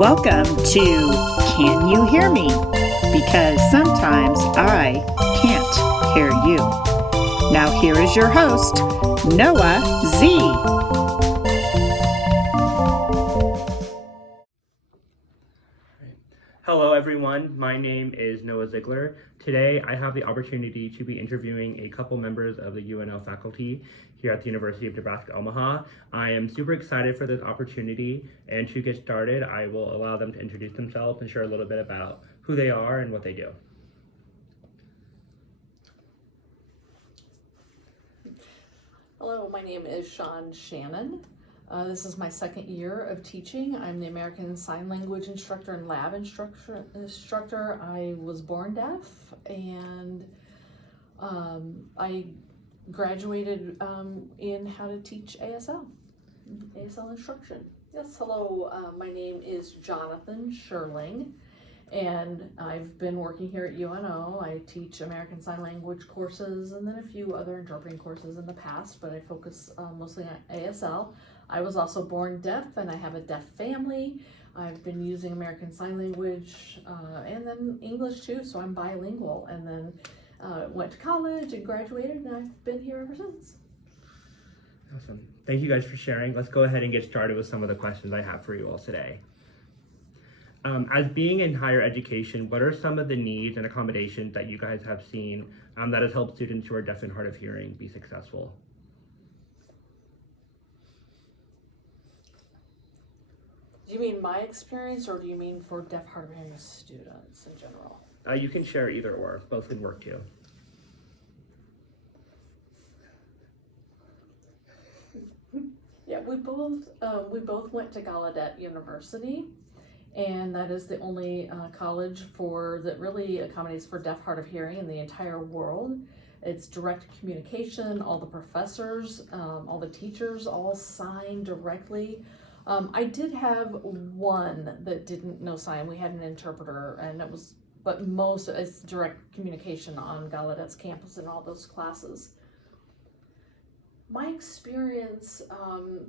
Welcome to Can You Hear Me? Because sometimes I can't hear you. Now here is your host, Noah Z. Hello everyone, my name is Noah Ziegler. Today I have the opportunity to be interviewing a couple members of the UNO faculty here at the University of Nebraska-Omaha. I am super excited for this opportunity, and to get started I will allow them to introduce themselves and share a little bit about who they are and what they do. Hello, my name is Shawn Shannon. This is my second year of teaching. I'm the American Sign Language instructor and lab instructor. I was born deaf, and I graduated in how to teach ASL instruction. Yes, hello, my name is Jonathan Sherling, and I've been working here at UNO. I teach American Sign Language courses and then a few other interpreting courses in the past, but I focus mostly on ASL. I was also born deaf, and I have a deaf family. I've been using American Sign Language and then English too, so I'm bilingual, and then went to college and graduated, and I've been here ever since. Awesome. Thank you guys for sharing. Let's go ahead and get started with some of the questions I have for you all today. As being in higher education, what are some of the needs and accommodations that you guys have seen that has helped students who are deaf and hard of hearing be successful? Do you mean my experience, or do you mean for deaf, hard of hearing students in general? You can share either or, both can work too. Yeah, we both went to Gallaudet University, and that is the only college that really accommodates for deaf, hard of hearing in the entire world. It's direct communication. All the professors, all the teachers, all sign directly. I did have one that didn't know sign. We had an interpreter, and but most it's direct communication on Gallaudet's campus in all those classes. My experience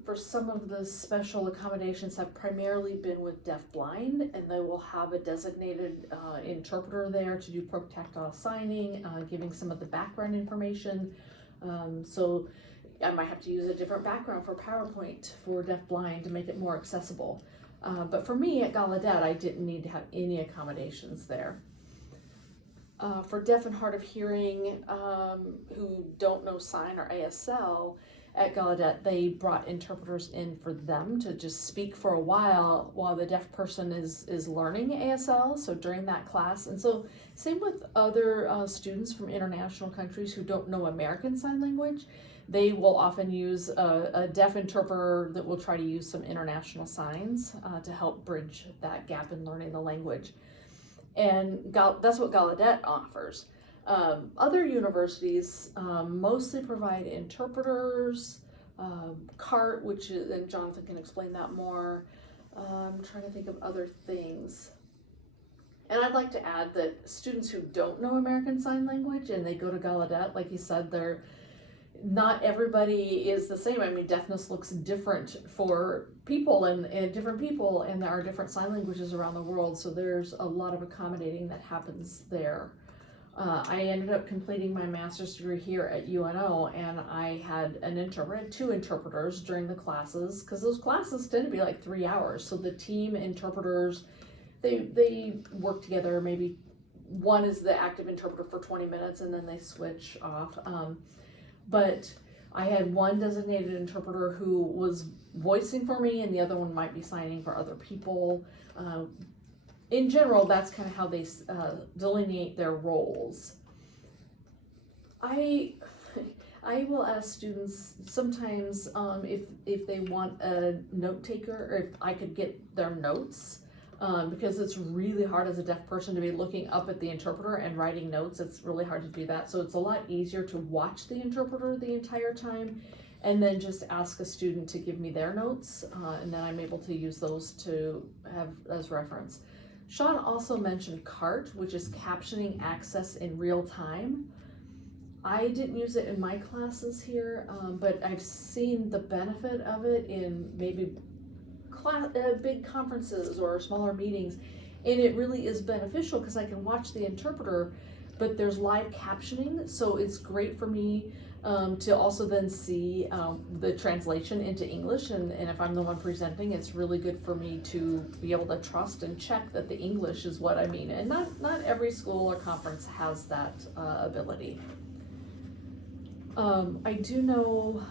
for some of the special accommodations have primarily been with deaf-blind, and they will have a designated interpreter there to do protactile signing, giving some of the background information. So I might have to use a different background for PowerPoint for deaf-blind to make it more accessible. But for me at Gallaudet, I didn't need to have any accommodations there. For deaf and hard of hearing who don't know sign or ASL, at Gallaudet, they brought interpreters in for them to just speak for a while the deaf person is learning ASL, so during that class. And so same with other students from international countries who don't know American Sign Language. They will often use a deaf interpreter that will try to use some international signs to help bridge that gap in learning the language. And that's what Gallaudet offers. Other universities mostly provide interpreters, CART, and Jonathan can explain that more. I'm trying to think of other things. And I'd like to add that students who don't know American Sign Language and they go to Gallaudet, like you said, not everybody is the same. I mean, deafness looks different for people and different people, and there are different sign languages around the world, so there's a lot of accommodating that happens there. I ended up completing my master's degree here at UNO, and I had two interpreters during the classes, because those classes tend to be like 3 hours. So the team interpreters, they work together. Maybe one is the active interpreter for 20 minutes, and then they switch off. But I had one designated interpreter who was voicing for me, and the other one might be signing for other people. In general, that's kind of how they delineate their roles. I will ask students sometimes if they want a note taker, or if I could get their notes. Because it's really hard as a deaf person to be looking up at the interpreter and writing notes. It's really hard to do that. So it's a lot easier to watch the interpreter the entire time and then just ask a student to give me their notes, and then I'm able to use those to have as reference. Shawn also mentioned CART, which is Captioning Access in Real Time. I didn't use it in my classes here, but I've seen the benefit of it in maybe big conferences or smaller meetings, and it really is beneficial because I can watch the interpreter, but there's live captioning, so it's great for me to also then see the translation into English, and if I'm the one presenting, it's really good for me to be able to trust and check that the English is what I mean, and not every school or conference has that ability. I do know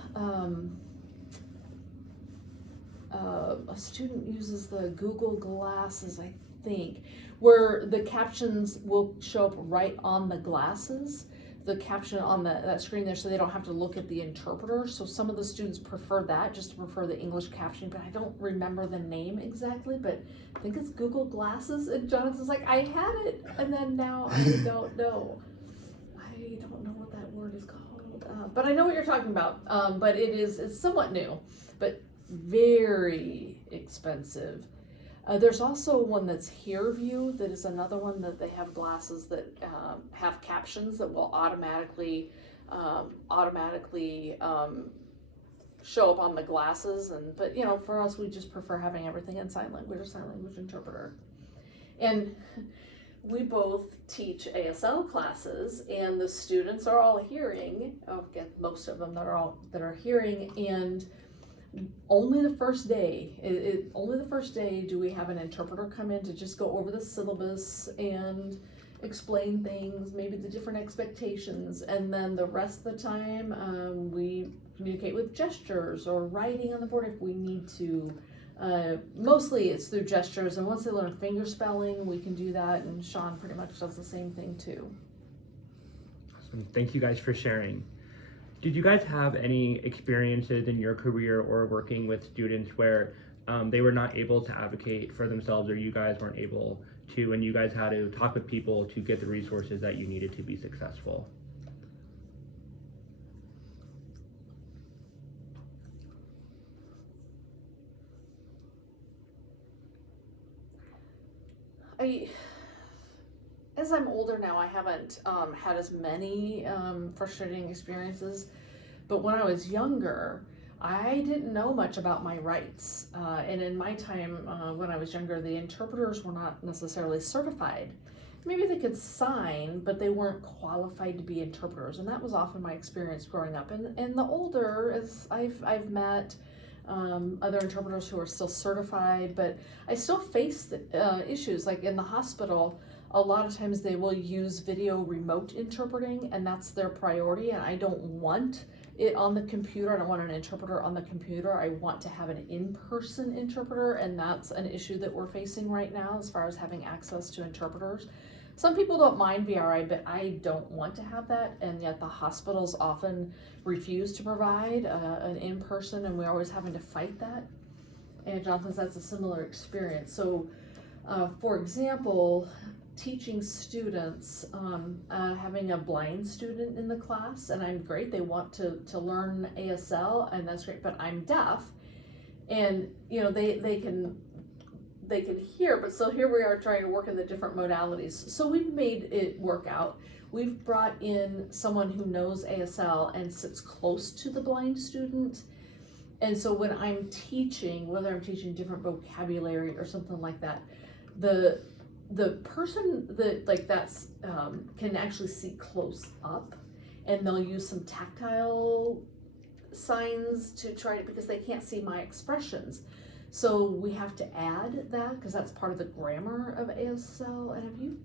a student uses the Google Glasses, I think, where the captions will show up right on the glasses, the caption on that screen there, so they don't have to look at the interpreter. So some of the students prefer that, just to prefer the English captioning, but I don't remember the name exactly, but I think it's Google Glasses, and Jonathan's like, I had it, and then now I don't know. I don't know what that word is called, but I know what you're talking about, but it's somewhat new, but very expensive. There's also one that's HearView, that is another one that they have glasses that have captions that will automatically show up on the glasses. But you know, for us, we just prefer having everything in sign language or sign language interpreter. And we both teach ASL classes, and the students are all hearing. Most of them that are hearing, and only the first day do we have an interpreter come in to just go over the syllabus and explain things, maybe the different expectations, and then the rest of the time we communicate with gestures or writing on the board if we need to. Mostly it's through gestures, and once they learn finger spelling, we can do that, and Sean pretty much does the same thing too. Awesome. Thank you guys for sharing. Did you guys have any experiences in your career or working with students where they were not able to advocate for themselves, or you guys weren't able to, and you guys had to talk with people to get the resources that you needed to be successful? As I'm older now, I haven't had as many frustrating experiences, but when I was younger, I didn't know much about my rights. And in my time, when I was younger, the interpreters were not necessarily certified. Maybe they could sign, but they weren't qualified to be interpreters, and that was often my experience growing up. And the older, as I've met other interpreters who are still certified, but I still face the issues. Like in the hospital, a lot of times they will use video remote interpreting, and that's their priority, and I don't want it on the computer. I don't want an interpreter on the computer. I want to have an in-person interpreter, and that's an issue that we're facing right now as far as having access to interpreters. Some people don't mind VRI, but I don't want to have that, and yet the hospitals often refuse to provide an in-person, and we're always having to fight that. And Jonathan says that's a similar experience. So, for example, teaching students, having a blind student in the class, and I'm great, they want to learn ASL, and that's great, but I'm deaf, and you know, they can hear, but so here we are trying to work in the different modalities. So we've made it work out. We've brought in someone who knows ASL and sits close to the blind student, and so when I'm teaching, whether I'm teaching different vocabulary or something like that, the person that can actually see close up, and they'll use some tactile signs to try to, because they can't see my expressions. So we have to add that because that's part of the grammar of ASL. And have you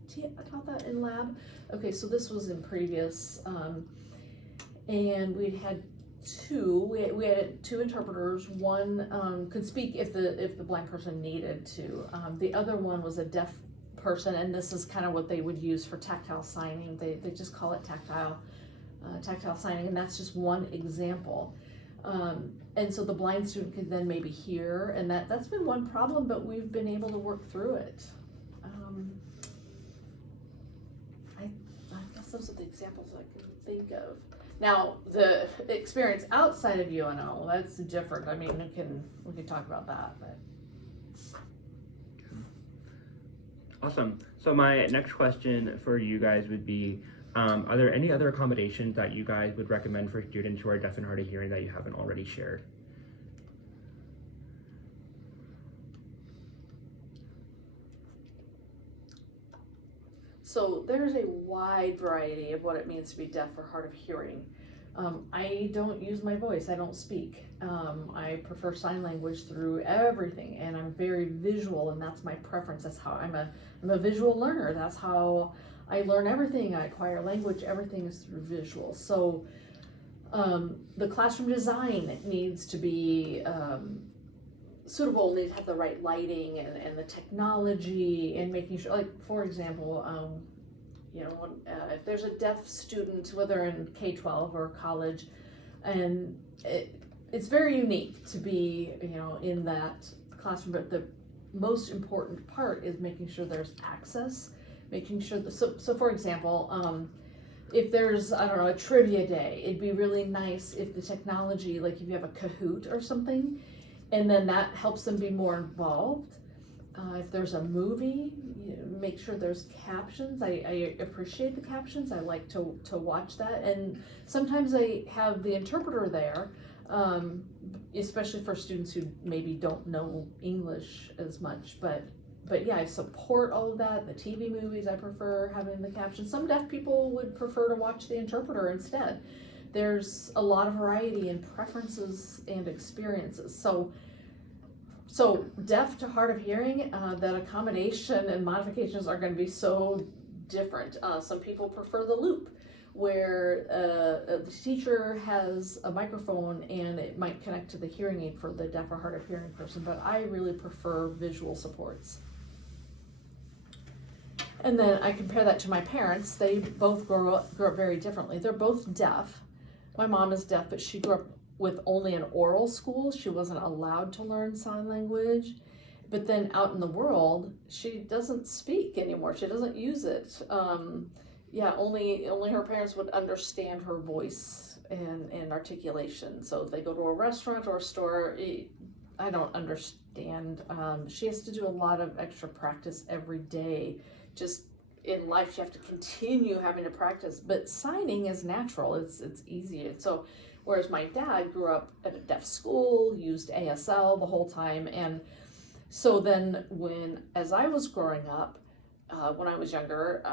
taught that in lab? Okay, so this was in previous, and we had we had two interpreters. One could speak if the blind person needed to. The other one was a deaf person, and this is kind of what they would use for tactile signing. They just call it tactile signing, and that's just one example. And so the blind student could then maybe hear, and that's been one problem, but we've been able to work through it. I guess those are the examples I can think of. Now, the experience outside of UNO, that's different. I mean, we can talk about that, but. Awesome. So my next question for you guys would be, are there any other accommodations that you guys would recommend for students who are deaf and hard of hearing that you haven't already shared? So there's a wide variety of what it means to be deaf or hard of hearing. I don't use my voice, I don't speak. I prefer sign language through everything, and I'm very visual, and that's my preference. That's how I'm a visual learner. That's how I learn everything. I acquire language, everything is through visual. So the classroom design needs to be suitable, needs to have the right lighting and the technology, and making sure, like, for example, if there's a deaf student, whether in K-12 or college, and it's very unique to be, in that classroom, but the most important part is making sure there's access, making sure that, so for example, if there's, I don't know, a trivia day, it'd be really nice if the technology, like if you have a Kahoot or something, and then that helps them be more involved. If there's a movie, make sure there's captions. I appreciate the captions. I like to watch that. And sometimes I have the interpreter there, especially for students who maybe don't know English as much. But yeah, I support all of that. The TV movies, I prefer having the captions. Some deaf people would prefer to watch the interpreter instead. There's a lot of variety in preferences and experiences. So deaf to hard of hearing, that accommodation and modifications are going to be so different. Some people prefer the loop, where the teacher has a microphone and it might connect to the hearing aid for the deaf or hard of hearing person, but I really prefer visual supports. And then I compare that to my parents. They both grew up very differently. They're both deaf. My mom is deaf, but she grew up with only an oral school. She wasn't allowed to learn sign language. But then out in the world, she doesn't speak anymore. She doesn't use it. Only her parents would understand her voice and articulation. So if they go to a restaurant or a store, I don't understand. She has to do a lot of extra practice every day. Just in life, you have to continue having to practice. But signing is natural. It's easy. So whereas my dad grew up at a deaf school, used ASL the whole time. And so then as I was growing up, when I was younger,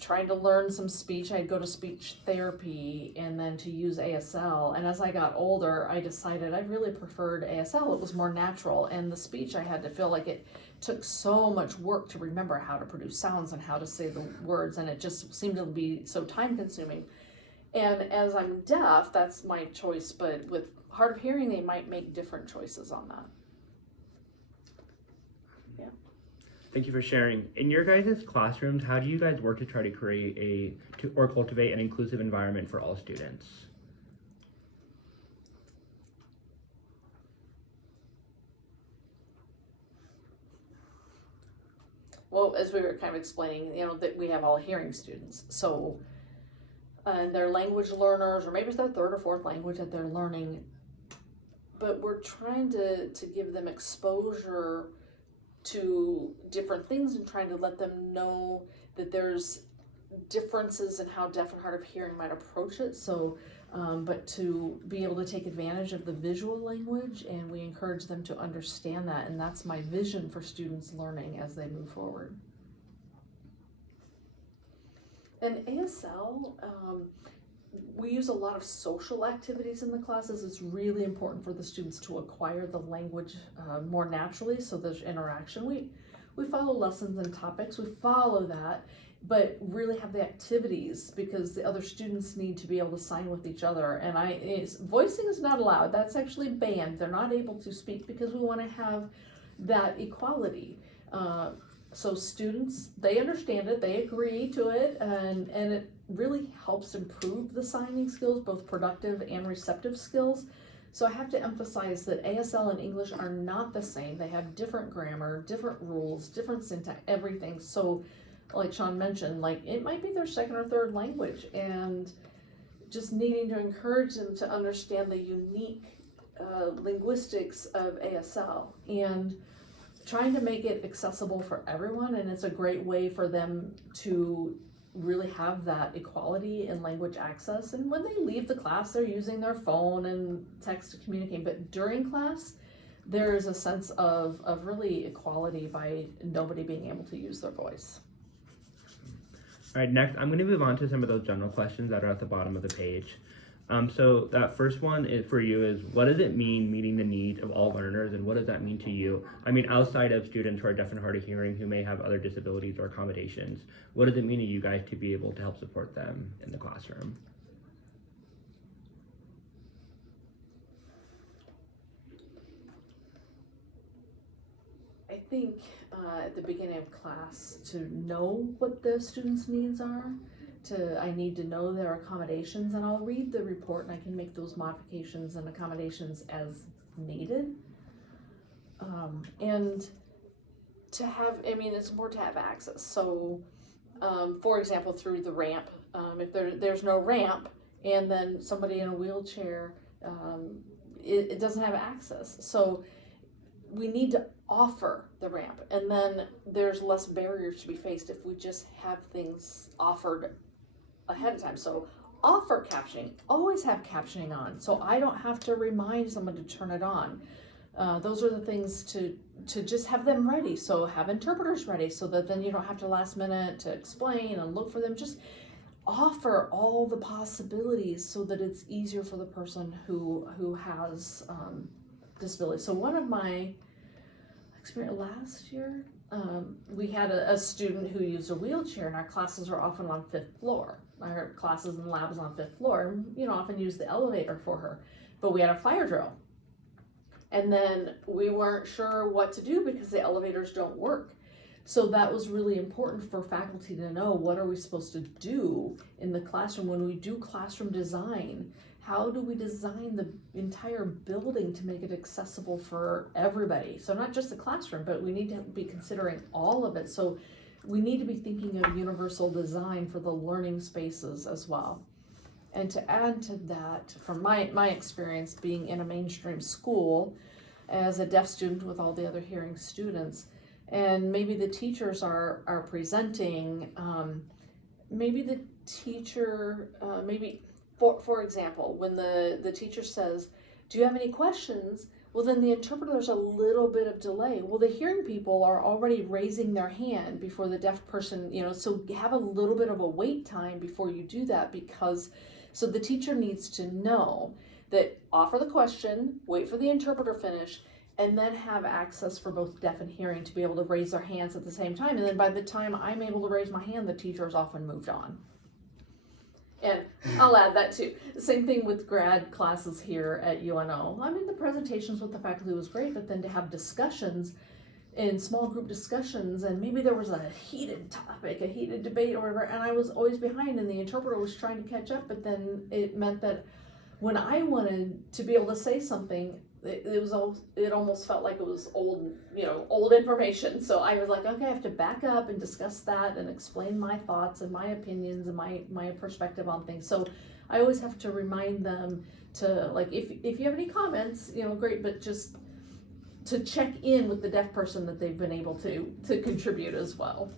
trying to learn some speech, I'd go to speech therapy and then to use ASL. And as I got older, I decided I really preferred ASL. It was more natural. And the speech, I had to feel like it took so much work to remember how to produce sounds and how to say the words. And it just seemed to be so time consuming. And as I'm deaf, that's my choice, but with hard of hearing, they might make different choices on that. Yeah. Thank you for sharing. In your guys' classrooms, how do you guys work to try to create or cultivate an inclusive environment for all students? Well, as we were kind of explaining, that we have all hearing students, so and they're language learners, or maybe it's their third or fourth language that they're learning, but we're trying to give them exposure to different things and trying to let them know that there's differences in how deaf and hard of hearing might approach it. So, but to be able to take advantage of the visual language, and we encourage them to understand that, and that's my vision for students learning as they move forward. And ASL, we use a lot of social activities in the classes. It's really important for the students to acquire the language more naturally, so there's interaction. We follow lessons and topics, we follow that, but really have the activities, because the other students need to be able to sign with each other. And voicing is not allowed. That's actually banned. They're not able to speak because we want to have that equality. So students, they understand it, they agree to it, and it really helps improve the signing skills, both productive and receptive skills. So I have to emphasize that ASL and English are not the same. They have different grammar, different rules, different syntax, everything. So like Sean mentioned, it might be their second or third language, and just needing to encourage them to understand the unique linguistics of ASL, and trying to make it accessible for everyone. And it's a great way for them to really have that equality in language access. And when they leave the class, they're using their phone and text to communicate. But during class, there is a sense of really equality by nobody being able to use their voice. All right, next I'm going to move on to some of those general questions that are at the bottom of the page. So that first one is for you is, what does it mean meeting the needs of all learners, and what does that mean to you? I mean, outside of students who are deaf and hard of hearing who may have other disabilities or accommodations, what does it mean to you guys to be able to help support them in the classroom? I think at the beginning of class, to know what the students' needs are, I need to know their accommodations, and I'll read the report and I can make those modifications and accommodations as needed. And to have, I mean, it's important to have access. So, for example, through the ramp, if there's no ramp and then somebody in a wheelchair, it doesn't have access. So we need to offer the ramp, and then there's less barriers to be faced if we just have things offered ahead of time. So offer captioning, always have captioning on, so I don't have to remind someone to turn it on. Those are the things to just have them ready. So have interpreters ready so that then you don't have to last minute to explain and look for them. Just offer all the possibilities so that it's easier for the person who has disability. So one of my experience last year, we had a student who used a wheelchair, and our classes are often on 5th floor. Our classes and labs on 5th floor, and often use the elevator for her. But we had a fire drill, and then we weren't sure what to do because the elevators don't work. So that was really important for faculty to know, what are we supposed to do in the classroom when we do classroom design? How do we design the entire building to make it accessible for everybody? So not just the classroom, but we need to be considering all of it. So we need to be thinking of universal design for the learning spaces as well. And to add to that, from my experience being in a mainstream school as a deaf student with all the other hearing students, and maybe the teachers are presenting, maybe the teacher, for example, when the teacher says, do you have any questions? Well, then the interpreter, there's a little bit of delay. Well, the hearing people are already raising their hand before the deaf person, so have a little bit of a wait time before you do that, so the teacher needs to know that offer the question, wait for the interpreter finish, and then have access for both deaf and hearing to be able to raise their hands at the same time. And then by the time I'm able to raise my hand, the teacher's often moved on. And I'll add that too. The same thing with grad classes here at UNO. I mean, the presentations with the faculty was great, but then to have discussions in small group discussions, and maybe there was a heated topic, a heated debate or whatever, and I was always behind and the interpreter was trying to catch up, but then it meant that when I wanted to be able to say something, it almost felt like it was old information. So I was like, okay, I have to back up and discuss that and explain my thoughts and my opinions and my perspective on things. So I always have to remind them to, like, if you have any comments, great, but just to check in with the deaf person that they've been able to contribute as well.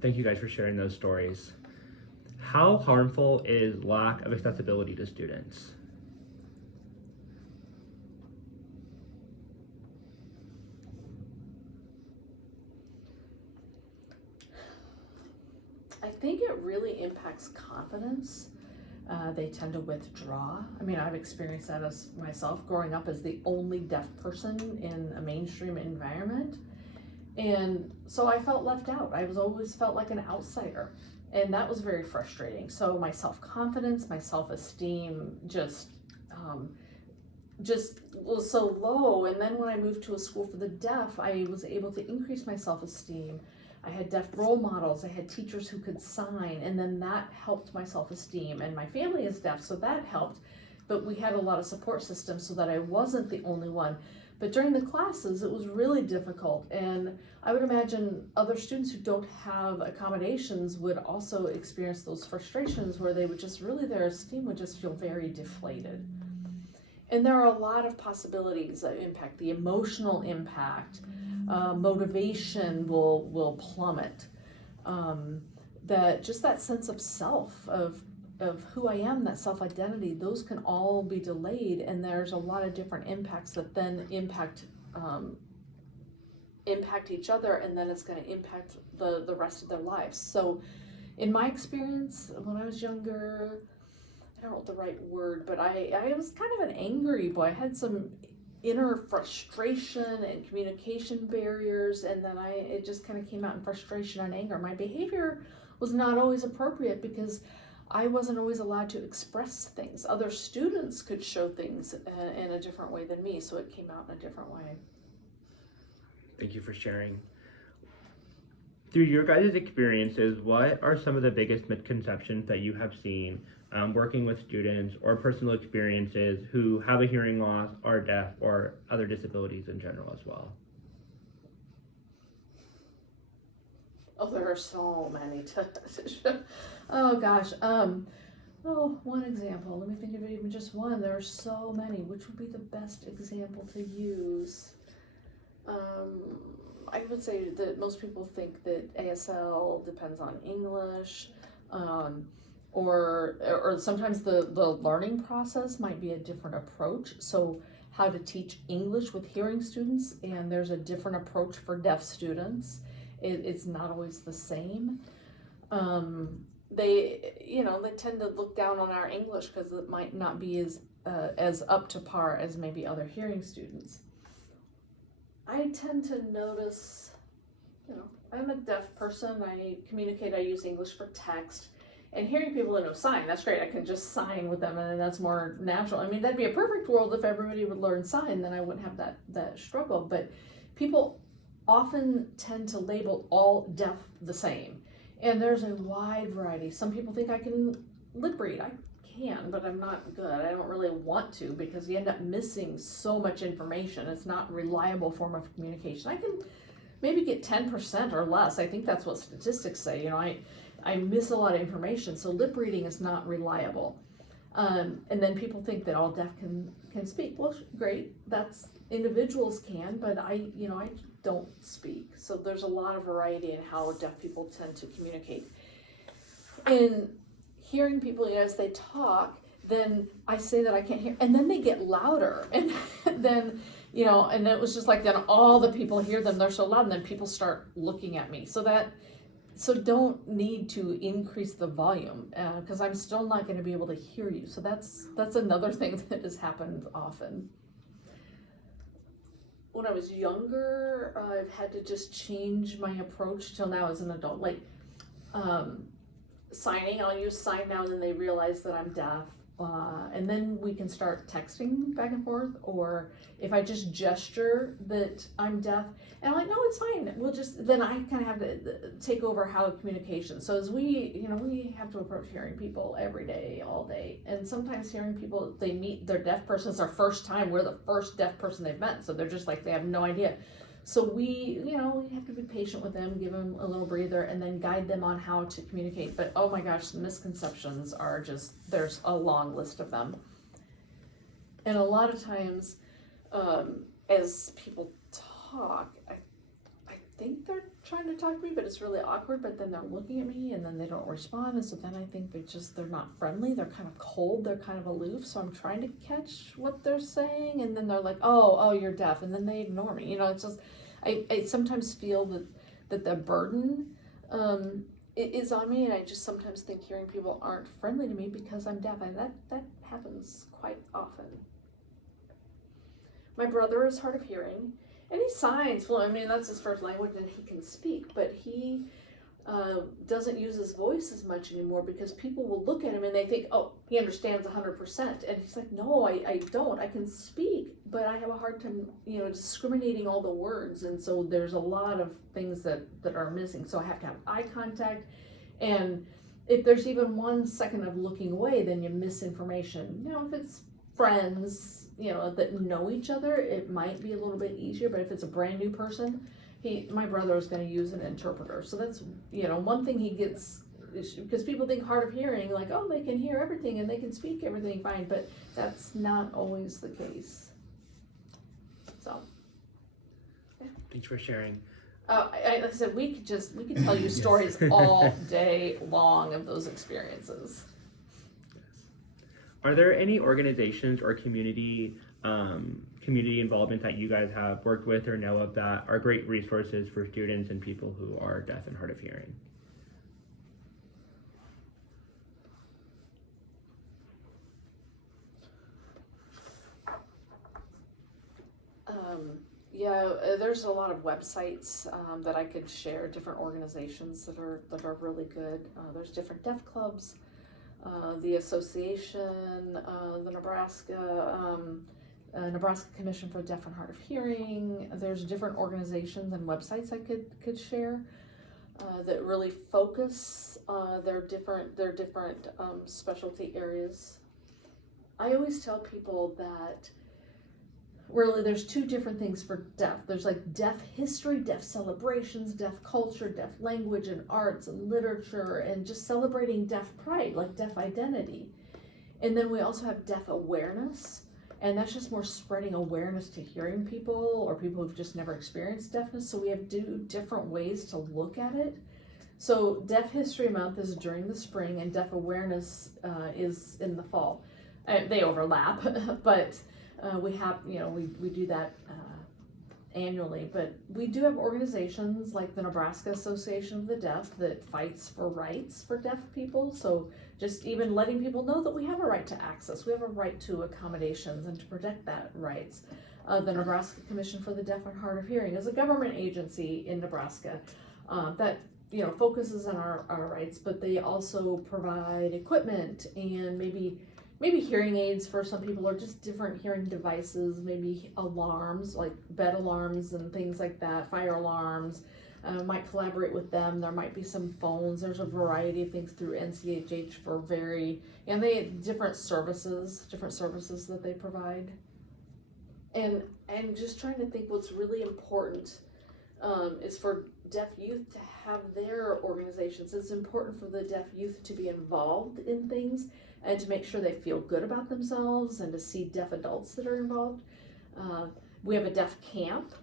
Thank you guys for sharing those stories. How harmful is lack of accessibility to students? I think it really impacts confidence. They tend to withdraw. I mean, I've experienced that as myself, growing up as the only deaf person in a mainstream environment. And so I felt left out. I always felt like an outsider. And that was very frustrating. So my self-confidence, my self-esteem just was so low. And then when I moved to a school for the deaf, I was able to increase my self-esteem. I had deaf role models, I had teachers who could sign, and then that helped my self-esteem. And my family is deaf, so that helped. But we had a lot of support systems so that I wasn't the only one. But during the classes, it was really difficult. And I would imagine other students who don't have accommodations would also experience those frustrations where they would just their esteem would just feel very deflated. And there are a lot of possibilities that impact. The emotional impact, motivation will plummet. That sense of self, of who I am, that self-identity, those can all be delayed, and there's a lot of different impacts that then impact impact each other, and then it's going to impact the rest of their lives. So in my experience, when I was younger, I don't know the right word, but I was kind of an angry boy. I had some inner frustration and communication barriers, and then it just kind of came out in frustration and anger. My behavior was not always appropriate because I wasn't always allowed to express things. Other students could show things in a different way than me, so it came out in a different way. Thank you for sharing. Through your guys' experiences, what are some of the biggest misconceptions that you have seen working with students or personal experiences who have a hearing loss, are deaf, or other disabilities in general as well? Oh, there are so many. Oh gosh. One example. Let me think of even just one. There are so many. Which would be the best example to use? I would say that most people think that ASL depends on English, or sometimes the learning process might be a different approach. So how to teach English with hearing students, and there's a different approach for deaf students. It's not always the same. They tend to look down on our English because it might not be as up to par as maybe other hearing students. I tend to notice, I'm a deaf person. I communicate, I use English for text. And hearing people that know sign, that's great. I can just sign with them, and that's more natural. I mean, that'd be a perfect world if everybody would learn sign, then I wouldn't have that struggle. But people often tend to label all deaf the same. And there's a wide variety. Some people think I can lip read. I can, but I'm not good. I don't really want to because you end up missing so much information. It's not a reliable form of communication. I can maybe get 10% or less. I think that's what statistics say. I miss a lot of information, so lip reading is not reliable. And then people think that all deaf can speak. Well, great, that's individuals can, but I don't speak. So there's a lot of variety in how deaf people tend to communicate. In hearing people, as they talk, then I say that I can't hear, and then they get louder, and then and it was just like then all the people hear them, they're so loud, and then people start looking at me. So don't need to increase the volume because I'm still not going to be able to hear you. So that's another thing that has happened often. When I was younger, I've had to just change my approach till now as an adult. Like signing, I'll use sign now, and then they realize that I'm deaf. And then we can start texting back and forth, or if I just gesture that I'm deaf, and I'm like, no, it's fine. Then I kind of have to take over how communication. So as we have to approach hearing people every day, all day. And sometimes hearing people, they meet their deaf person, it's their first time. We're the first deaf person they've met. So they're just like, they have no idea. So we have to be patient with them, give them a little breather, and then guide them on how to communicate. But oh my gosh, the misconceptions are there's a long list of them. And a lot of times, as people talk, I think they're trying to talk to me, but it's really awkward, but then they're looking at me and then they don't respond. And so then I think they're not friendly. They're kind of cold. They're kind of aloof. So I'm trying to catch what they're saying. And then they're like, oh, you're deaf. And then they ignore me. It's just, I sometimes feel that the burden is on me. And I just sometimes think hearing people aren't friendly to me because I'm deaf. And that happens quite often. My brother is hard of hearing. And he signs. Well, that's his first language and he can speak, but he doesn't use his voice as much anymore because people will look at him and they think, oh, he understands 100%. And he's like, no, I don't. I can speak, but I have a hard time, discriminating all the words. And so there's a lot of things that are missing. So I have to have eye contact. And if there's even 1 second of looking away, then you miss information. If it's friends, that know each other, it might be a little bit easier, but if it's a brand new person, my brother is going to use an interpreter. So that's, one thing he gets, because people think hard of hearing, like, oh, they can hear everything and they can speak everything fine, but that's not always the case. So, yeah. Thanks for sharing. Like I said, we could tell you stories all day long of those experiences. Are there any organizations or community community involvement that you guys have worked with or know of that are great resources for students and people who are deaf and hard of hearing? There's a lot of websites that I could share, different organizations that are really good. There's different deaf clubs, the association, the Nebraska Commission for the Deaf and Hard of Hearing. There's different organizations and websites I could share that really focus their different specialty areas. I always tell people that really there's two different things for deaf. There's like deaf history, deaf celebrations, deaf culture, deaf language and arts and literature, and just celebrating deaf pride, like deaf identity. And then we also have deaf awareness, and that's just more spreading awareness to hearing people or people who've just never experienced deafness. So we have different ways to look at it. So Deaf History Month is during the spring, and Deaf Awareness is in the fall. They overlap, but we have, we do that annually, but we do have organizations like the Nebraska Association of the Deaf that fights for rights for deaf people. So just even letting people know that we have a right to access, we have a right to accommodations and to protect that rights. The Nebraska Commission for the Deaf and Hard of Hearing is a government agency in Nebraska that focuses on our rights, but they also provide equipment and maybe hearing aids for some people, or just different hearing devices, maybe alarms, like bed alarms and things like that, fire alarms. Might collaborate with them. There might be some phones. There's a variety of things through NCHH for they have different services that they provide. And just trying to think what's really important is for deaf youth to have their organizations. It's important for the deaf youth to be involved in things and to make sure they feel good about themselves and to see deaf adults that are involved. We have a deaf camp.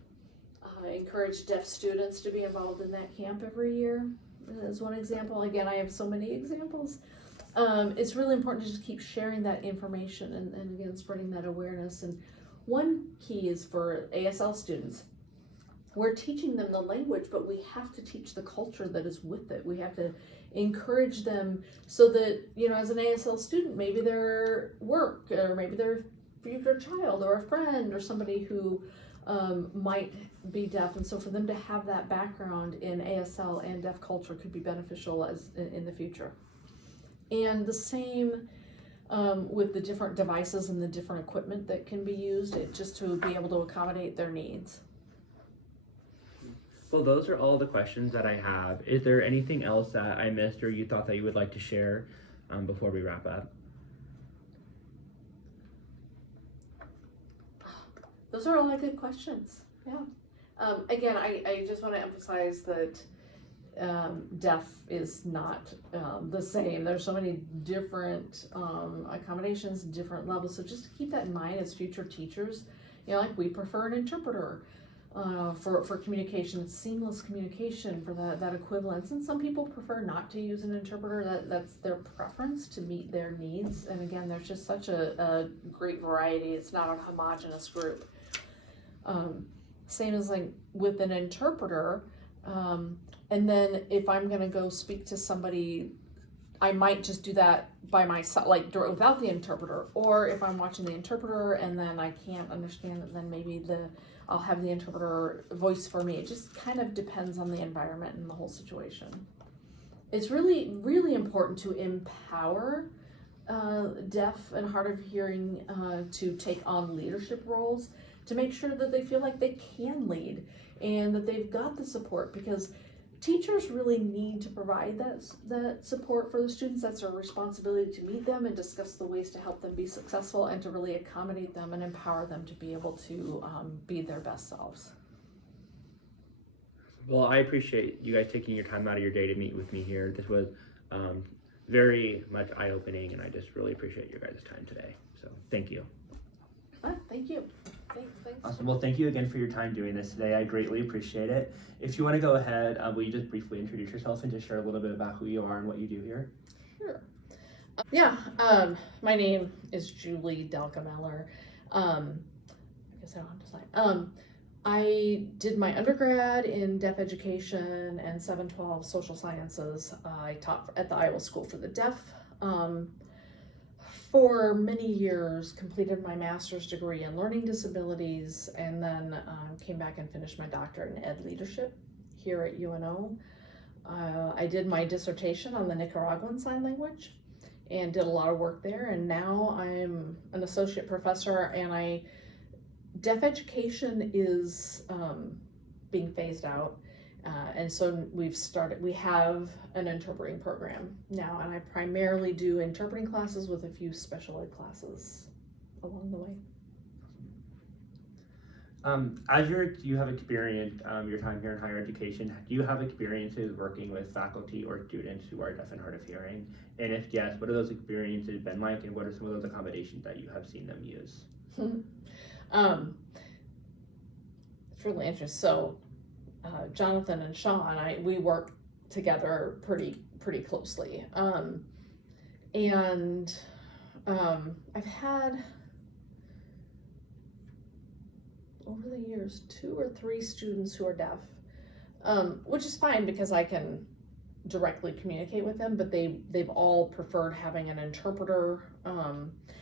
I encourage deaf students to be involved in that camp every year as one example. Again, I have so many examples. It's really important to just keep sharing that information and again, spreading that awareness. And one key is for ASL students. We're teaching them the language, but we have to teach the culture that is with it. We have to encourage them so that, as an ASL student, maybe their work or maybe their future child or a friend or somebody who might be deaf. And so for them to have that background in ASL and deaf culture could be beneficial in the future. And the same with the different devices and the different equipment that can be used, just to be able to accommodate their needs. Well, those are all the questions that I have. Is there anything else that I missed or you thought that you would like to share before we wrap up? Those are all good questions. Yeah. Again, I just want to emphasize that deaf is not the same. There's so many different accommodations, different levels. So just to keep that in mind as future teachers, like we prefer an interpreter. For communication, seamless communication for that equivalence. And some people prefer not to use an interpreter. That's their preference to meet their needs. And again, there's just such a great variety. It's not a homogenous group. Same as like with an interpreter. And then if I'm going to go speak to somebody, I might just do that by myself, like without the interpreter. Or if I'm watching the interpreter and then I can't understand it, then maybe I'll have the interpreter voice for me. It just kind of depends on the environment and the whole situation. It's really, really important to empower deaf and hard of hearing to take on leadership roles, to make sure that they feel like they can lead and that they've got the support, because teachers really need to provide that support for the students. That's their responsibility, to meet them and discuss the ways to help them be successful and to really accommodate them and empower them to be able to be their best selves. Well, I appreciate you guys taking your time out of your day to meet with me here. This was very much eye-opening, and I just really appreciate your guys' time today. So thank you. Thank you. Thanks. Awesome. Well, thank you again for your time doing this today. I greatly appreciate it. If you want to go ahead, will you just briefly introduce yourself and just share a little bit about who you are and what you do here? Sure. My name is Julie Delka-Meller. I guess I don't have to sign. I did my undergrad in deaf education and 712 social sciences. I taught at the Iowa School for the Deaf for many years, completed my master's degree in learning disabilities, and then came back and finished my doctorate in ed leadership here at UNO. I did my dissertation on the Nicaraguan Sign Language and did a lot of work there, and now I'm an associate professor, and deaf education is being phased out, and so we have an interpreting program now, and I primarily do interpreting classes with a few special ed classes along the way. As you have experienced your time here in higher education, do you have experiences working with faculty or students who are deaf and hard of hearing? And if yes, what have those experiences been like, and what are some of those accommodations that you have seen them use? It's really interesting. So Jonathan and Sean, we work together pretty closely. I've had over the years 2 or 3 students who are deaf, which is fine because I can directly communicate with them, but they've all preferred having an interpreter,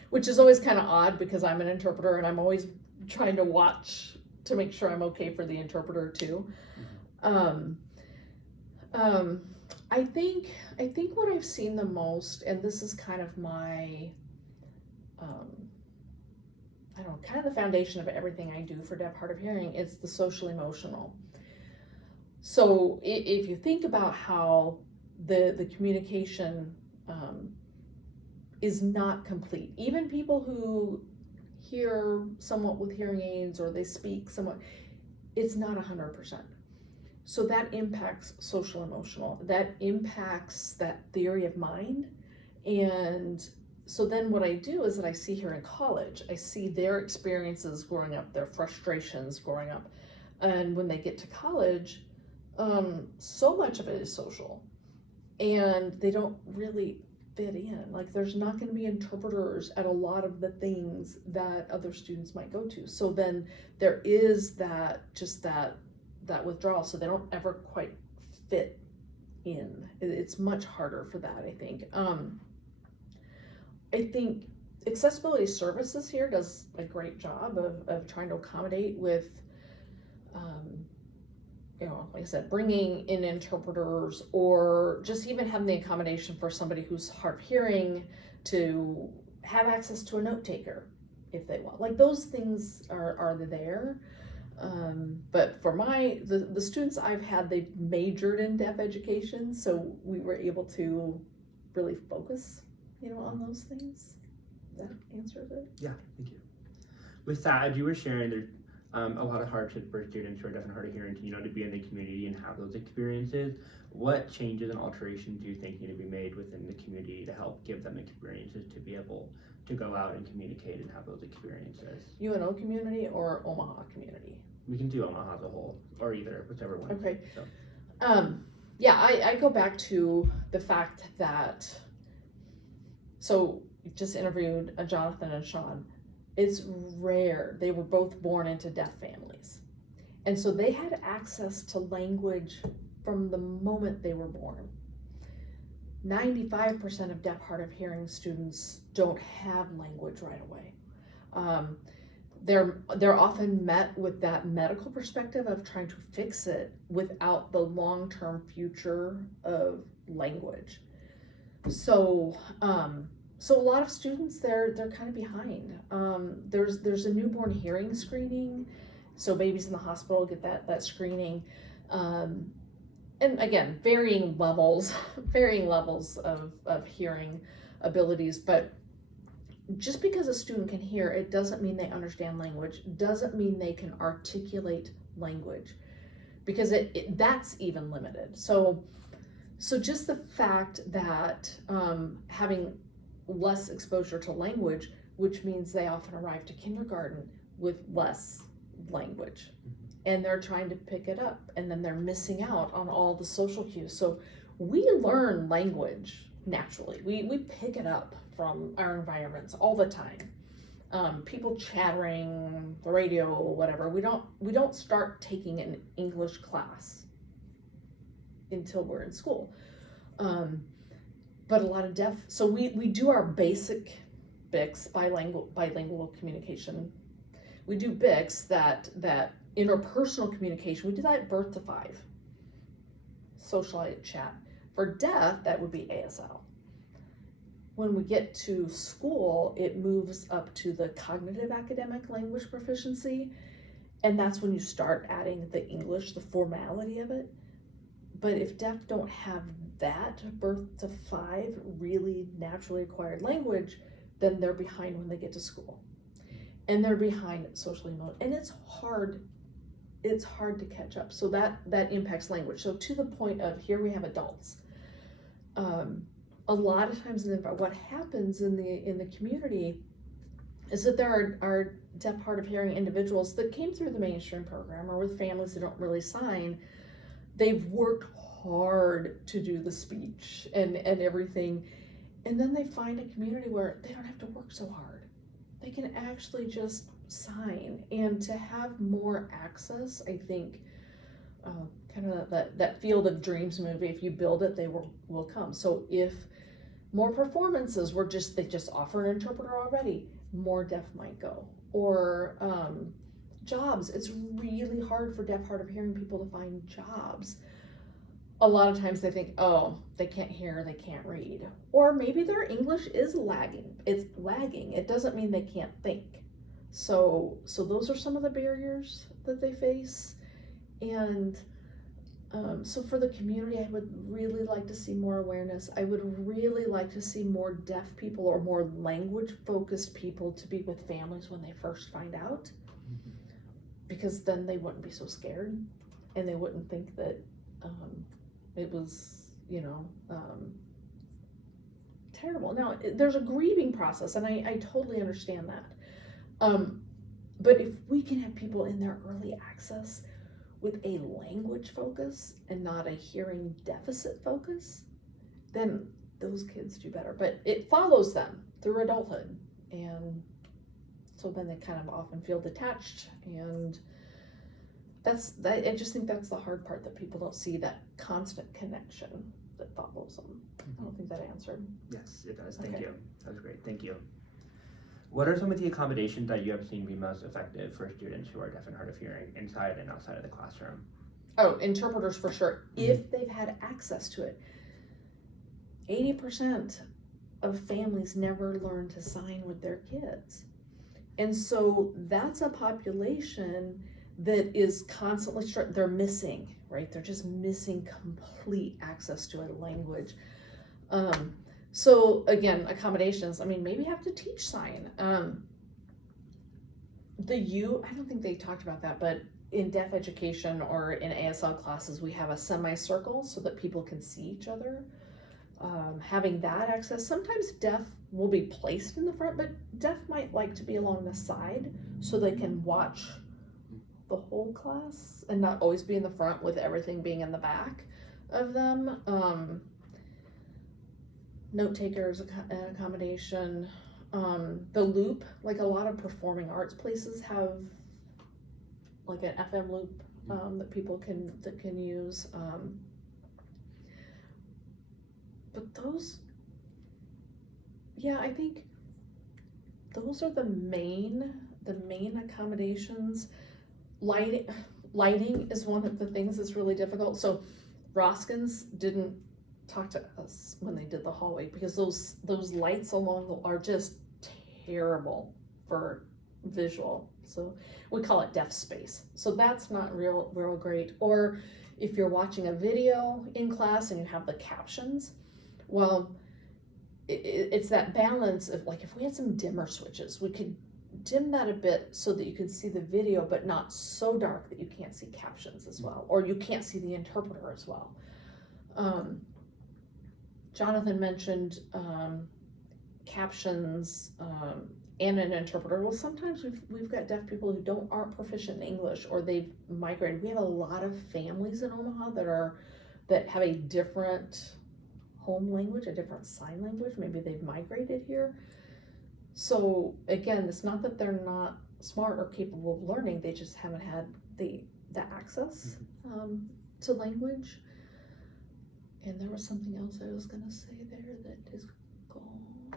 which is always kind of odd because I'm an interpreter and I'm always trying to watch to make sure I'm okay for the interpreter too. I think what I've seen the most, and this is kind of my kind of the foundation of everything I do for deaf, hard of hearing, is the social emotional. So if you think about how the communication is not complete, even people who hear somewhat with hearing aids or they speak somewhat, it's not 100%. So that impacts social emotional, that impacts that theory of mind. And so then what I do is that I see here in college, I see their experiences growing up, their frustrations growing up. And when they get to college, so much of it is social and they don't really fit in. Like there's not going to be interpreters at a lot of the things that other students might go to. So then there is that withdrawal. So they don't ever quite fit in. It's much harder for that, I think. I think Accessibility Services here does a great job of trying to accommodate with, like I said, bringing in interpreters, or just even having the accommodation for somebody who's hard of hearing to have access to a note taker if they want. Like those things are there. But for the students I've had, they've majored in deaf education, so we were able to really focus on those things. That answers it. Yeah, thank you. With that, as you were sharing, there's a lot of hardship for students who are deaf and hard of hearing to be in the community and have those experiences. What changes and alterations do you think need to be made within the community to help give them experiences to be able to go out and communicate and have those experiences? UNO community or Omaha community? We can do Omaha as a whole, or either, whichever one. Okay. So. I go back to the fact that, so just interviewed Jonathan and Sean. It's rare. They were both born into deaf families. And so they had access to language from the moment they were born. 95% of deaf, hard of hearing students don't have language right away. They're often met with that medical perspective of trying to fix it without the long-term future of language. So a lot of students, they're kind of behind. There's a newborn hearing screening, so babies in the hospital get that screening, and again, varying levels of hearing abilities. But just because a student can hear, it doesn't mean they understand language. Doesn't mean they can articulate language, because that's even limited. So just the fact that having less exposure to language, which means they often arrive to kindergarten with less language, and they're trying to pick it up, and then they're missing out on all the social cues. So we learn language naturally. We pick it up from our environments all the time. people chattering, the radio, whatever. We don't start taking an English class until we're in school. But a lot of deaf, so we do our basic BICS, bilingual communication. We do BICS, that interpersonal communication. We do that at birth to 5. Socialite chat. For deaf, that would be ASL. When we get to school, it moves up to the cognitive academic language proficiency, and that's when you start adding the English, the formality of it. But if deaf don't have that birth to 5 really naturally acquired language, then they're behind when they get to school. And they're behind socially emotional, and it's hard to catch up. So that impacts language. So to the point of, here we have adults. A lot of times what happens in the community is that there are deaf, hard of hearing individuals that came through the mainstream program or with families who don't really sign. They've worked hard to do the speech and everything, and then they find a community where they don't have to work so hard. They can actually just sign, and to have more access, I think, kind of that Field of Dreams movie, if you build it, they will come. So if more performances they just offer an interpreter already, more deaf might go. Or jobs, it's really hard for deaf, hard of hearing people to find jobs. A lot of times they think, oh, they can't hear, they can't read. Or maybe their English is lagging. It's lagging. It doesn't mean they can't think. So those are some of the barriers that they face. And so for the community, I would really like to see more awareness. I would really like to see more deaf people or more language-focused people to be with families when they first find out. Because then they wouldn't be so scared, and they wouldn't think that it was, terrible. Now, there's a grieving process, and I totally understand that. But if we can have people in their early access with a language focus and not a hearing deficit focus, then those kids do better. But it follows them through adulthood, and so then they kind of often feel detached, and I just think that's the hard part, that people don't see that constant connection that follows them. I don't think that answered. Yes, it does. Thank Okay. you. That was great. Thank you. What are some of the accommodations that you have seen be most effective for students who are deaf and hard of hearing inside and outside of the classroom? Oh, interpreters for sure, if they've had access to it. 80% of families never learn to sign with their kids. And so that's a population that is constantly, they're missing, right? They're just missing complete access to a language. So again, accommodations, maybe have to teach sign. I don't think they talked about that, but in deaf education or in ASL classes, we have a semicircle so that people can see each other. Having that access, sometimes deaf will be placed in the front, but deaf might like to be along the side so they can watch the whole class and not always be in the front with everything being in the back of them. Note takers, an accommodation. The loop, like a lot of performing arts places have like an FM loop that people can use. But those, I think those are the main accommodations. Lighting is one of the things that's really difficult. So Roskins didn't talk to us when they did the hallway because those lights are just terrible for visual. So we call it deaf space. So that's not real great. Or if you're watching a video in class and you have the captions, well, it's that balance of, like, if we had some dimmer switches, we could dim that a bit so that you could see the video, but not so dark that you can't see captions as well, or you can't see the interpreter as well. Jonathan mentioned captions and an interpreter. Well, sometimes we've got deaf people who aren't proficient in English, or they've migrated. We have a lot of families in Omaha that have a different home language, a different sign language. Maybe they've migrated here. So again, it's not that they're not smart or capable of learning, they just haven't had the access to language. And there was something else I was gonna say there that is gone.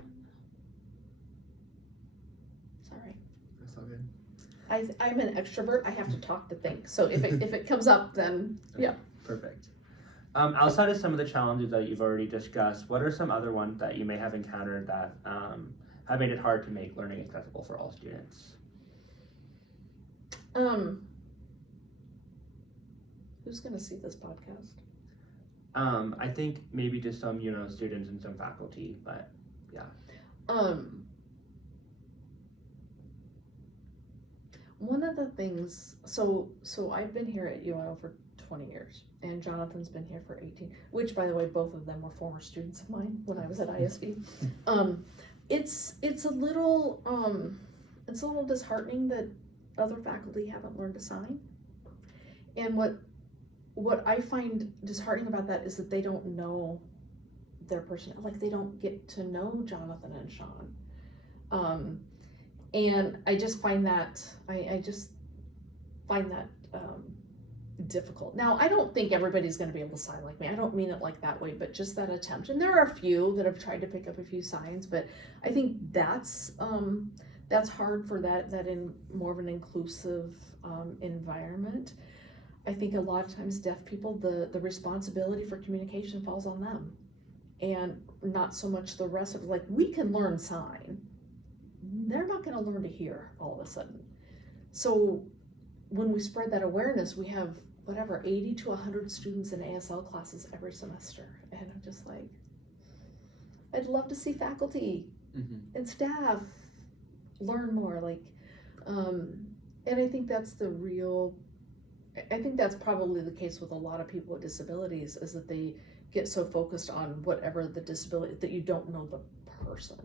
Sorry. That's all good. I'm an extrovert, I have to talk to think, so if it comes up, then, yeah. Perfect. Outside of some of the challenges that you've already discussed, what are some other ones that you may have encountered that have made it hard to make learning accessible for all students? Who's gonna see this podcast? I think maybe just some, students and some faculty, but yeah. One of the things, so I've been here at UNO for 20 years, and Jonathan's been here for 18, which, by the way, both of them were former students of mine when I was at ISD. It's a little disheartening that other faculty haven't learned to sign. And what I find disheartening about that is that they don't know their personnel, like they don't get to know Jonathan and Sean. And I just find that, I just find that difficult. Now, I don't think everybody's going to be able to sign like me. I don't mean it like that way, but just that attempt. And there are a few that have tried to pick up a few signs, but I think that's hard for that in more of an inclusive environment. I think a lot of times deaf people, the responsibility for communication falls on them, and not so much the rest of it. Like, we can learn sign. They're not going to learn to hear all of a sudden. So when we spread that awareness, we have 80 to 100 students in ASL classes every semester. And I'm just like, I'd love to see faculty and staff learn more. Like, and I think that's probably the case with a lot of people with disabilities, is that they get so focused on whatever the disability that you don't know the person.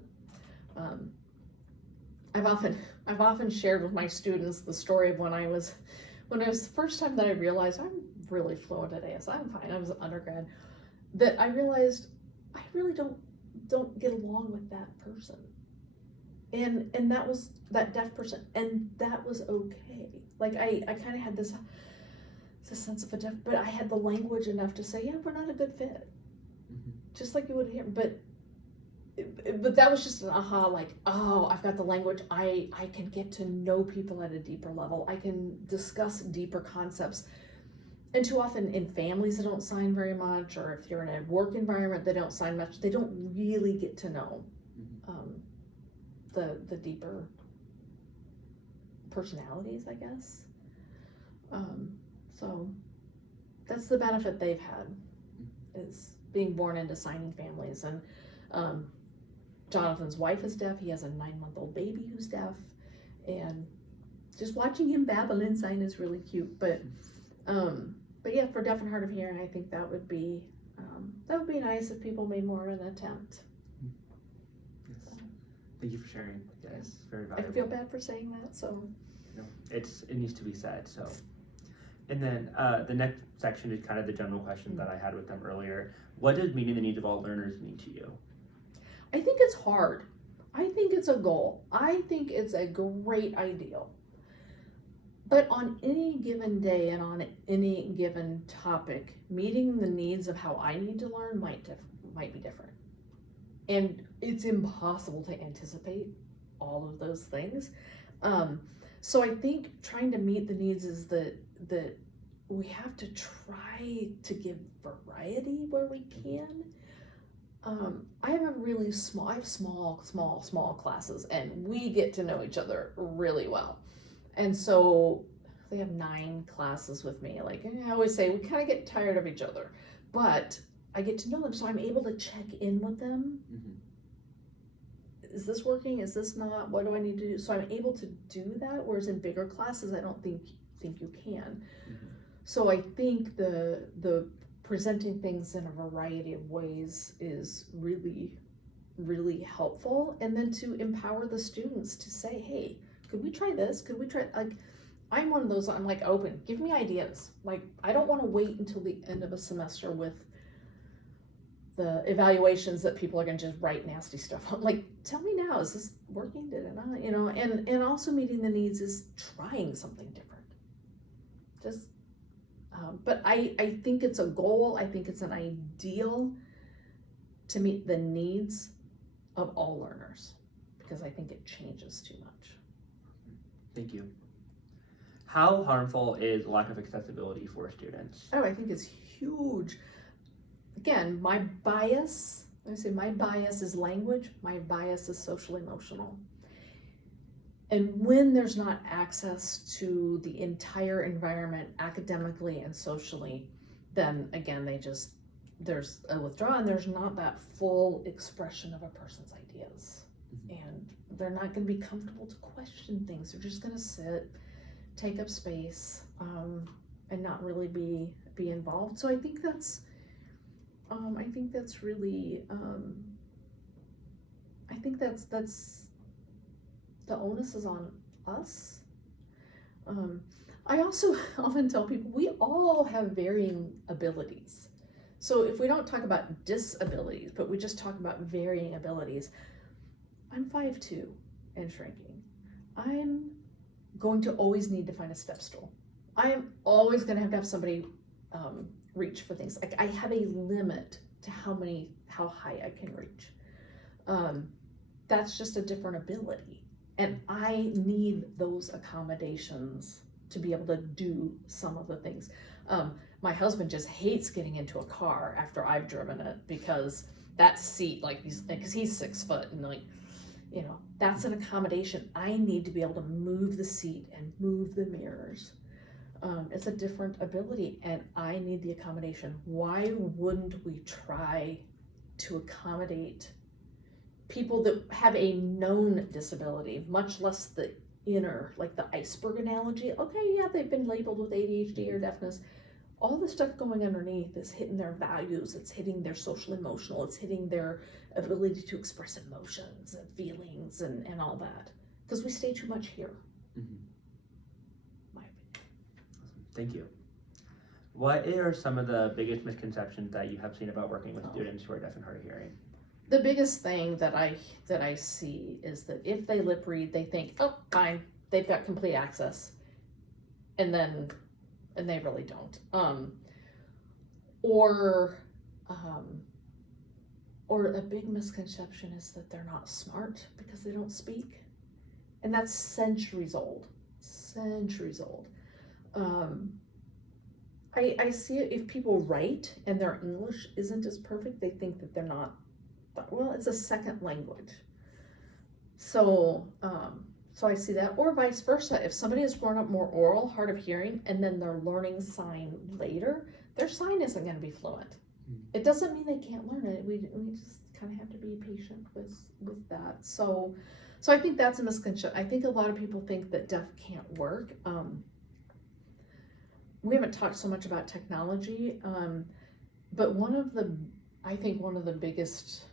I've often shared with my students the story of when it was the first time that I realized I'm really fluent at ASL. I'm fine. I was an undergrad. That I realized I really don't get along with that person, and that was that deaf person, and that was okay. Like I kind of had this sense of a deaf, but I had the language enough to say, yeah, we're not a good fit, just like you would hear, but that was just an aha, like, oh, I've got the language. I can get to know people at a deeper level. I can discuss deeper concepts. And too often in families that don't sign very much, or if you're in a work environment that don't sign much, they don't really get to know the deeper personalities, I guess. So that's the benefit they've had, is being born into signing families. And Jonathan's wife is deaf. He has a 9-month-old baby who's deaf, and just watching him babble and sign is really cute. But yeah, for deaf and hard of hearing, I think that would be nice if people made more of an attempt. Yes. Thank you for sharing. Yes, it's very valuable. I feel bad for saying that, so. No, it needs to be said. So, and then the next section is kind of the general question that I had with them earlier. What does meeting the needs of all learners mean to you? I think it's hard. I think it's a goal. I think it's a great ideal. But on any given day and on any given topic, meeting the needs of how I need to learn might be different. And it's impossible to anticipate all of those things. So I think trying to meet the needs is that we have to try to give variety where we can. I have small classes, and we get to know each other really well. And so they have 9 classes with me. Like I always say, we kind of get tired of each other, but I get to know them, so I'm able to check in with them. Is this working? Is this not? What do I need to do? So I'm able to do that, whereas in bigger classes, I don't think you can. So I think the presenting things in a variety of ways is really, really helpful. And then to empower the students to say, hey, could we try this? Could we try, like, I'm one of those, I'm like, open, give me ideas. Like, I don't want to wait until the end of a semester with the evaluations that people are going to just write nasty stuff on. Like, tell me now, is this working? Did it not? You know, and also meeting the needs is trying something different. Just, but I think it's a goal. I think it's an ideal to meet the needs of all learners, because I think it changes too much. Thank you. How harmful is lack of accessibility for students? Oh, I think it's huge. Again, my bias is language, my bias is social emotional. And when there's not access to the entire environment academically and socially, then again, there's a withdrawal, and there's not that full expression of a person's ideas. And they're not going to be comfortable to question things. They're just going to sit, take up space, and not really be involved. So I think that's really, I think that's the onus is on us. I also often tell people we all have varying abilities. So if we don't talk about disabilities, but we just talk about varying abilities, I'm 5'2" and shrinking. I'm going to always need to find a step stool. I am always going to have somebody reach for things. Like, I have a limit to how high I can reach. That's just a different ability. And I need those accommodations to be able to do some of the things. My husband just hates getting into a car after I've driven it, because that seat, because he's 6 foot, and that's an accommodation. I need to be able to move the seat and move the mirrors. It's a different ability, and I need the accommodation. Why wouldn't we try to accommodate people that have a known disability, much less the inner, like the iceberg analogy? Okay, yeah, they've been labeled with ADHD or deafness. All the stuff going underneath is hitting their values, it's hitting their social emotional, it's hitting their ability to express emotions and feelings and all that. Because we stay too much here. Mm-hmm. My opinion. Awesome. Thank you. What are some of the biggest misconceptions that you have seen about working with students who are deaf and hard of hearing? The biggest thing that I see is that if they lip read, they think, oh, fine, they've got complete access, and they really don't. Or a big misconception is that they're not smart because they don't speak, and that's centuries old. I see it if people write and their English isn't as perfect, they think that they're not. Well, it's a second language. So I see that, or vice versa. If somebody has grown up more oral, hard of hearing, and then they're learning sign later, their sign isn't going to be fluent. It doesn't mean they can't learn it. We just kind of have to be patient with that. So I think that's a misconception. I think a lot of people think that deaf can't work. We haven't talked so much about technology, but one of the biggest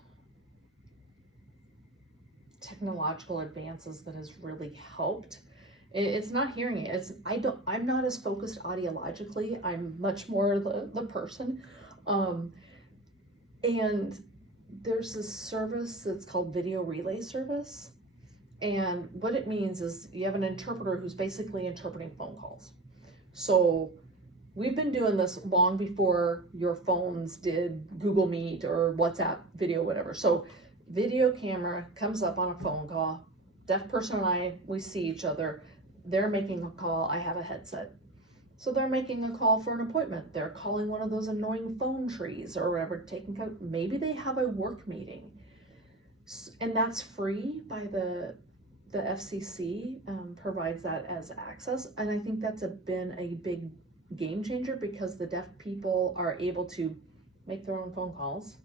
technological advances that has really helped, it's not hearing it. I'm not as focused audiologically. I'm much more the person. And there's this service that's called Video Relay Service. And what it means is you have an interpreter who's basically interpreting phone calls. So we've been doing this long before your phones did Google Meet or WhatsApp video, whatever. So video camera comes up on a phone call. Deaf person and I, we see each other. They're making a call. I have a headset. So they're making a call for an appointment. They're calling one of those annoying phone trees or whatever, maybe they have a work meeting. And that's free by the FCC provides that as access. And I think that's been a big game changer, because the deaf people are able to make their own phone calls.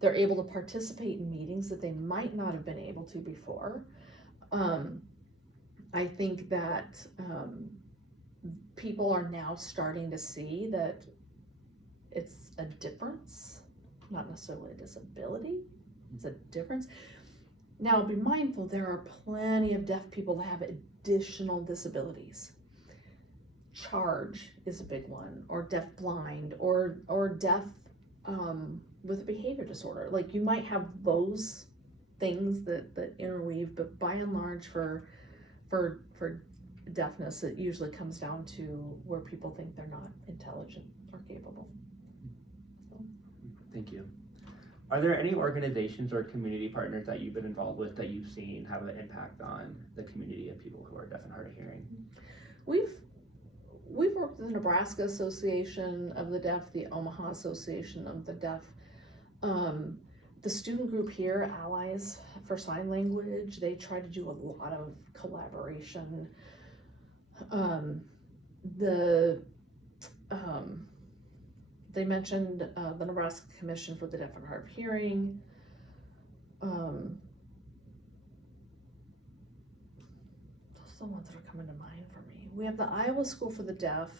They're able to participate in meetings that they might not have been able to before. I think that people are now starting to see that it's a difference, not necessarily a disability, it's a difference. Now, be mindful, there are plenty of deaf people that have additional disabilities. Charge is a big one, or deaf blind, or deaf with a behavior disorder. Like you might have those things that interweave, but by and large for deafness, it usually comes down to where people think they're not intelligent or capable. Thank you. Are there any organizations or community partners that you've been involved with that you've seen have an impact on the community of people who are deaf and hard of hearing? We've worked with the Nebraska Association of the Deaf, the Omaha Association of the Deaf, the student group here, Allies for Sign Language. They try to do a lot of collaboration. They mentioned the Nebraska Commission for the Deaf and Hard of Hearing. Those are the ones that are coming to mind for me. We have the Iowa School for the Deaf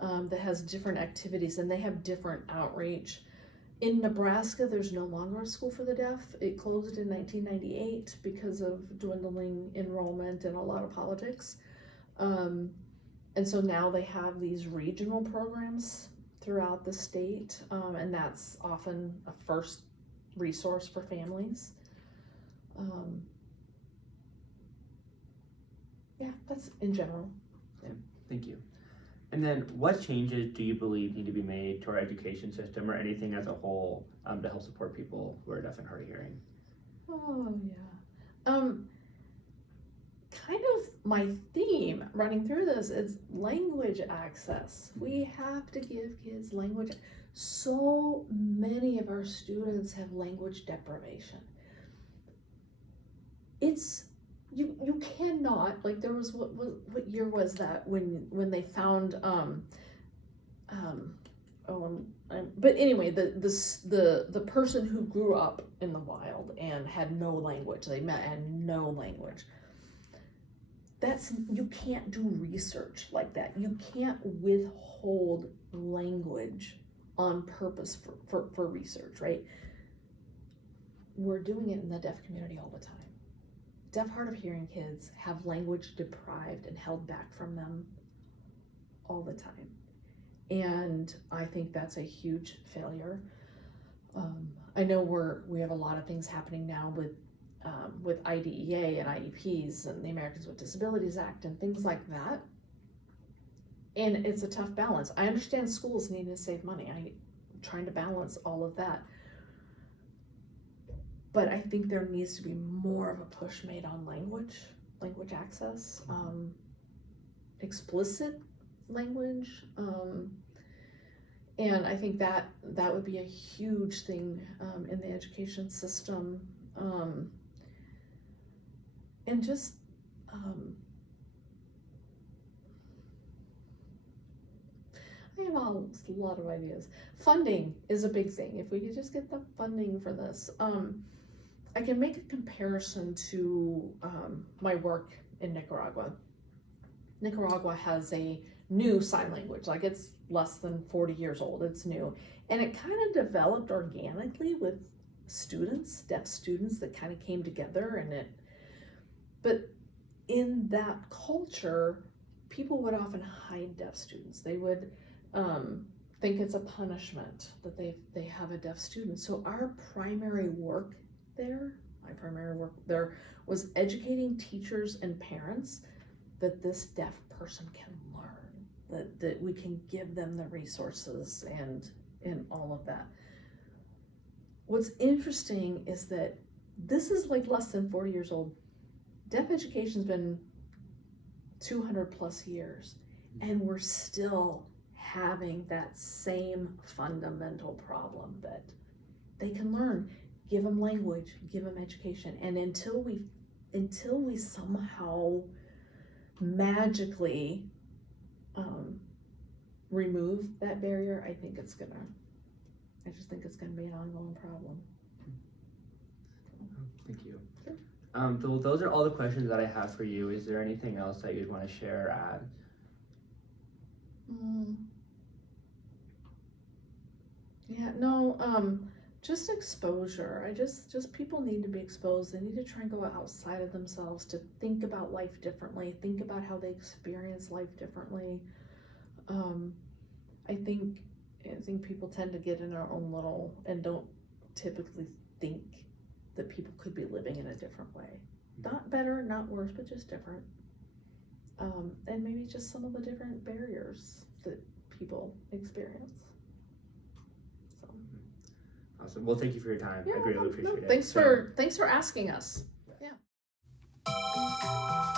that has different activities, and they have different outreach. In Nebraska, there's no longer a school for the deaf. It closed in 1998 because of dwindling enrollment and a lot of politics. And so now they have these regional programs throughout the state, and that's often a first resource for families. Yeah, that's in general. Yeah, thank you. And then what changes do you believe need to be made to our education system or anything as a whole to help support people who are deaf and hard of hearing? Oh, yeah. Kind of my theme running through this is language access. We have to give kids language. So many of our students have language deprivation. You cannot, like there was, what year was that when they found, but anyway, the person who grew up in the wild and had no language, had no language. You can't do research like that. You can't withhold language on purpose for research, right? We're doing it in the deaf community all the time. Deaf, hard of hearing kids have language deprived and held back from them all the time. And I think that's a huge failure. I know we have a lot of things happening now with IDEA and IEPs and the Americans with Disabilities Act and things like that. And it's a tough balance. I understand schools need to save money. I'm trying to balance all of that. But I think there needs to be more of a push made on language access, explicit language. And I think that would be a huge thing in the education system. And just, I have a lot of ideas. Funding is a big thing. If we could just get the funding for this. I can make a comparison to my work in Nicaragua. Nicaragua has a new sign language, like it's less than 40 years old, it's new. And it kind of developed organically with students, deaf students that kind of came together but in that culture, people would often hide deaf students. They would think it's a punishment that they have a deaf student. So my primary work there was educating teachers and parents that this deaf person can learn, that we can give them the resources and all of that. What's interesting is that this is like less than 40 years old. Deaf education's been 200 plus years, and we're still having that same fundamental problem that they can learn. Give them language, give them education. And until we somehow magically remove that barrier, I just think it's gonna be an ongoing problem. Thank you. Sure. So those are all the questions that I have for you. Is there anything else that you'd want to share or add? Yeah, no, just exposure. Just people need to be exposed. They need to try and go outside of themselves to think about life differently, think about how they experience life differently. I think think people tend to get in our own little and don't typically think that people could be living in a different way. Not better, not worse, but just different. And maybe just some of the different barriers that people experience. So, Awesome. Well, thank you for your time. yeah, I greatly appreciate it. Thanks for asking us. Yeah.